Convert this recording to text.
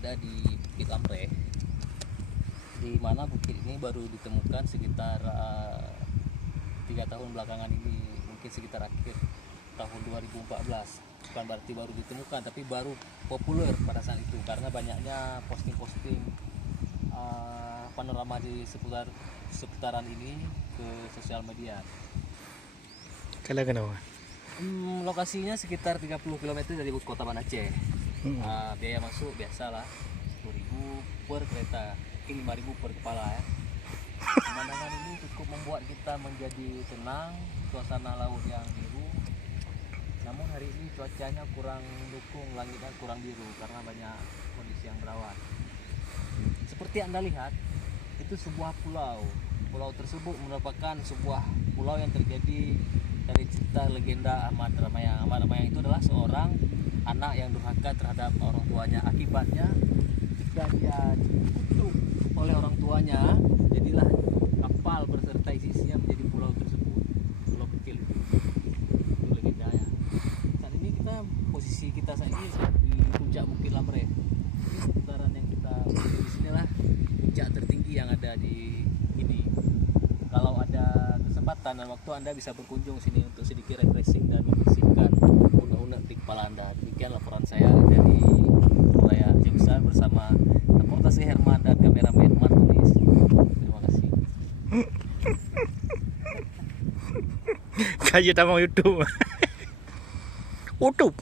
berada di Bukit Lamre, di mana bukit ini baru ditemukan sekitar 3 tahun belakangan ini, mungkin sekitar akhir tahun 2014. Bukan berarti baru ditemukan, tapi baru populer pada saat itu karena banyaknya posting-posting panorama di seputaran ini ke sosial media. Kalau kenapa? Lokasinya sekitar 30 km dari kota Banda Aceh. Biaya masuk biasalah 10.000 per kereta, ini 5.000 per kepala ya. Pemandangan ini cukup membuat kita menjadi tenang, suasana laut yang biru. Namun hari ini cuacanya kurang mendukung, langitnya kurang biru karena banyak kondisi yang berawan. Seperti Anda lihat, itu sebuah pulau. Pulau tersebut merupakan sebuah pulau yang terjadi dari cerita legenda Ahmad Ramayang. Ahmad Ramayang itu adalah seorang anak yang durhaka terhadap orang tuanya. Akibatnya ketika dia dikutuk oleh orang tuanya, jadilah kapal berserta isinya menjadi pulau tersebut. Pulau kecil itu legendanya. Saat ini posisi kita saat ini di puncak Bukit Lamre. Ini seputaran yang kita di sinilah puncak tertinggi yang ada di ini. Kalau ada kesempatan dan waktu, Anda bisa berkunjung sini untuk sedikit refreshing dan membersihkan unek-unek di kepala Anda. Demikian laporan saya dari wilayah Aceh Besar bersama reportase Herman dan kameramen Martunis. Terima kasih. Kayu tamang YouTube. YouTube.